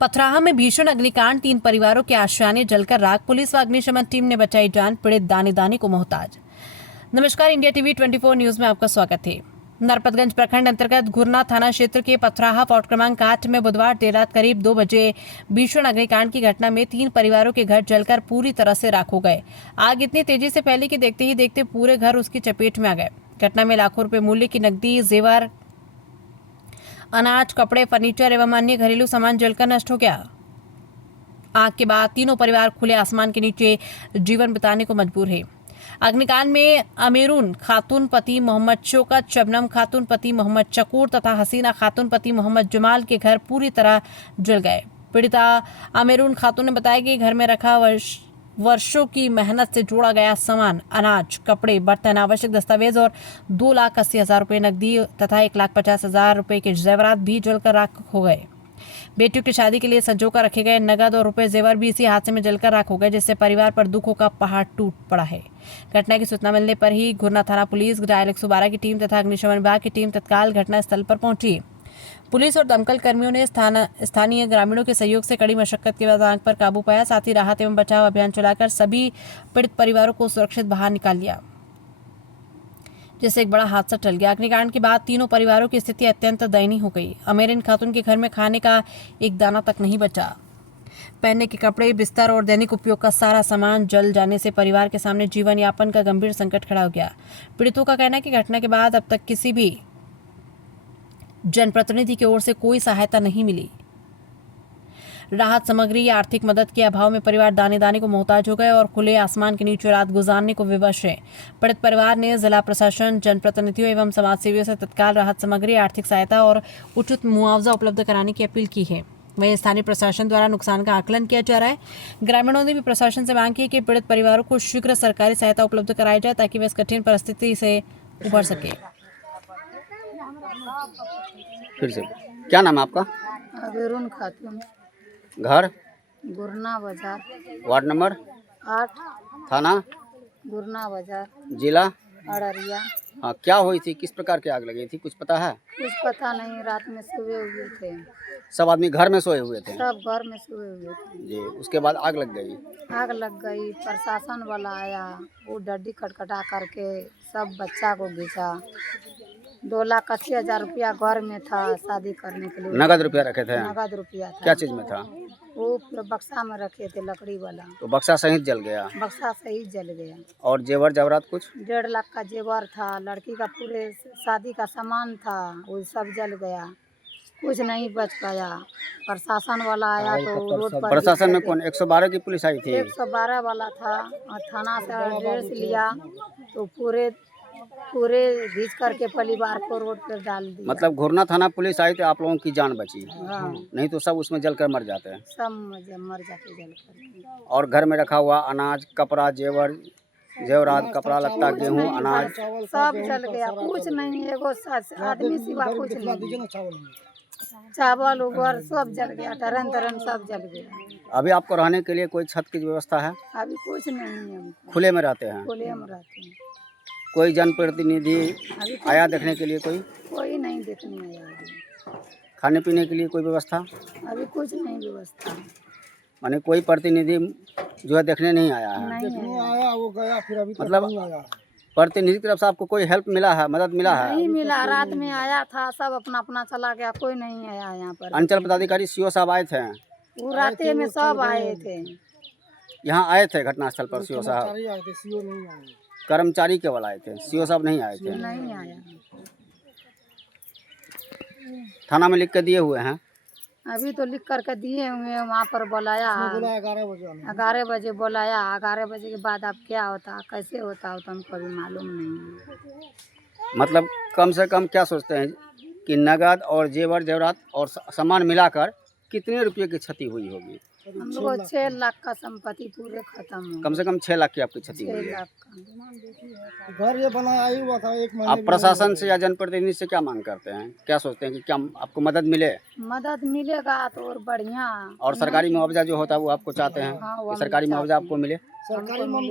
पथराहा में भीषण अग्निकांड, 3 परिवारों के आशियाने जलकर राख। पुलिस व अग्निशमन टीम ने बचाई जान, पीड़ित दानी दानी को मोहताज। नमस्कार, इंडिया टीवी 24 न्यूज में आपका स्वागत है। नरपतगंज प्रखंड अंतर्गत घुरना थाना क्षेत्र के पथराहा वार्ड क्रमांक 8 में बुधवार देर रात करीब 2 बजे भीषण अग्निकांड की घटना में 3 परिवारों के घर जलकर पूरी तरह से राख हो गए। आग इतनी तेजी से फैली कि देखते ही देखते पूरे घर उसकी चपेट में आ गए। घटना में लाखों रुपए मूल्य की नकदी, जेवर, अनाज, कपड़े, फर्नीचर एवं अन्य घरेलू सामान जलकर नष्ट हो गया। आग के बाद तीनों परिवार खुले आसमान के नीचे जीवन बिताने को मजबूर है। अग्निकांड में अमीरून खातून पति मोहम्मद शौकत, शबनम खातून पति मोहम्मद शकूर तथा हसीना खातून पति मोहम्मद जमाल के घर पूरी तरह जल गए। पीड़िता अमीरून खातून ने बताया कि घर में रखा वर्षों की मेहनत से जोड़ा गया सामान, अनाज, कपड़े, बर्तन, आवश्यक दस्तावेज और 2,80,000 रुपये नकदी तथा 1,50,000 रुपये के जेवरात भी जलकर राख हो गए। बेटियों की शादी के लिए संजोकर रखे गए नगद और रुपए जेवर भी इसी हादसे में जलकर राख हो गए, जिससे परिवार पर दुखों का पहाड़ टूट पड़ा है। घटना की सूचना मिलने पर ही घुरना थाना पुलिस, डायल 112 की टीम तथा अग्निशमन विभाग की टीम तत्काल घटनास्थल पर पहुंची। पुलिस और दमकल कर्मियों ने स्थानीय ग्रामीणों के सहयोग से कड़ी मशक्कत के बाद आग पर काबू पाया। साथ ही राहत एवं बचाव अभियान चलाकर सभी पीड़ित परिवारों को सुरक्षित बाहर निकाल लिया, जिससे एक बड़ा हादसा टल गया। अग्निकांड के बाद तीनों परिवारों की स्थिति अत्यंत दयनीय हो गई। अमीरीन खातून के घर में खाने का एक दाना तक नहीं बचा। पहनने के कपड़े, बिस्तर और दैनिक उपयोग का सारा सामान जल जाने से परिवार के सामने जीवन यापन का गंभीर संकट खड़ा हो गया। पीड़ितों का कहना है कि घटना के बाद अब तक किसी भी जनप्रतिनिधि की ओर से कोई सहायता नहीं मिली। राहत सामग्री या आर्थिक मदद के अभाव में परिवार दाने दाने को मोहताज हो गए और खुले आसमान के नीचे रात गुजारने को विवश है। पीड़ित परिवार ने जिला प्रशासन, जनप्रतिनिधियों एवं समाजसेवियों से तत्काल राहत सामग्री, आर्थिक सहायता और उचित मुआवजा उपलब्ध कराने की अपील की है। वहीं स्थानीय प्रशासन द्वारा नुकसान का आकलन किया जा रहा है। ग्रामीणों ने भी प्रशासन से मांग की कि पीड़ित परिवारों को शीघ्र सरकारी सहायता उपलब्ध कराई जाए, ताकि वे इस कठिन परिस्थिति से उभर सके। फिर से क्या नाम है आपका? अमीरून खातून, घर? गुरना बाजार, वार्ड नंबर? 8, थाना? गुरना बाजार, जिला? अड़रिया। हाँ, क्या हुई थी? किस प्रकार की आग लगी थी, कुछ पता है? कुछ पता नहीं, रात में सोए हुए थे। सब आदमी घर में सोए हुए थे? सब घर में सोए हुए थे जी। उसके बाद आग लग गई? आग लग गई। प्रशासन वाला आया, वो डड्डी खटखटा करके सब बच्चा को घिंचा। 2,80,000 रुपया घर में था शादी करने के लिए। नगद रुपया रखे थे? नगद रुपया था। क्या चीज में था? वो बक्सा में रखे थे, लकड़ी वाला। तो बक्सा सहित जल गया? बक्सा सही जल गया। और जेवर जवरात कुछ? 1.5 लाख का जेवर था, लड़की का पूरे शादी का सामान था, वो सब जल गया। कुछ नहीं बच पाया। प्रशासन वाला आया तो रोड पर प्रशासन में कौन? 112 की पुलिस आई थी? 112 वाला था और थाना से एड्रेस लिया तो पूरे घींच करके परिवार को रोड पर डाल दिया। मतलब घुरना थाना पुलिस आई तो आप लोगों की जान बची? हाँ, नहीं तो सब उसमें जलकर मर जाते हैं। सब मर जाते जल करके। और घर में रखा हुआ अनाज, कपड़ा, जेवरात, कपड़ा लत्ता, गेहूं, अनाज सब जल गया। कुछ नहीं, एगो आदमी सिवा कुछ नहीं। चावल उबर सब जल गया, टरन तरन सब जल गया। अभी आपको रहने के लिए कोई छत की व्यवस्था है? अभी कुछ नहीं है, हमको खुले में रहते हैं? खुले में रहते हैं। कोई जनप्रतिनिधि आया देखने के लिए? कोई नहीं देखने आया अभी। खाने पीने के लिए कोई व्यवस्था? अभी कुछ नहीं व्यवस्था। माने कोई प्रतिनिधि जो है देखने नहीं आया है? नहीं आया, वो गया फिर अभी मतलब प्रतिनिधि की तरफ से आपको कोई हेल्प मिला है, मदद मिला है? नहीं मिला। रात में आया था, सब अपना अपना चला गया, कोई नहीं आया यहाँ पर। अंचल पदाधिकारी सीओ साहब आए थे? वो राते में सब आए थे। यहाँ आए थे घटनास्थल पर सीओ साहब? सीओ नहीं आए, कर्मचारी केवल आए थे, सीओ साहब नहीं आए थे? नहीं आया। थाना में लिख के दिए हुए हैं? अभी तो लिख करके दिए हुए हैं, वहाँ पर बुलाया। 11 बजे बुलाया। 11 बजे के बाद अब क्या होता, कैसे होता हो तो हमको अभी मालूम नहीं है। मतलब कम से कम क्या सोचते हैं कि नगद और जेवर जवरात और सामान मिलाकर कितने रुपये की क्षति हुई होगी? हम लोग को 6 लाख का संपत्ति पूरे खत्म हो। कम से कम 6 लाख की आपकी क्षति 6 हुई है। लाख का। घर ये बनाया ही हुआ था 1 महीने। आप प्रशासन से या जनप्रतिनिधि से क्या मांग करते हैं? क्या सोचते हैं कि क्या आपको मदद मिले? मदद मिलेगा तो और बढ़िया। और सरकारी मुआवजा जो होता है वो आपको चाहते हैं हाँ, वो कि हम सरकारी चाहते मुआवजा हैं। आपको मिले? सरकारी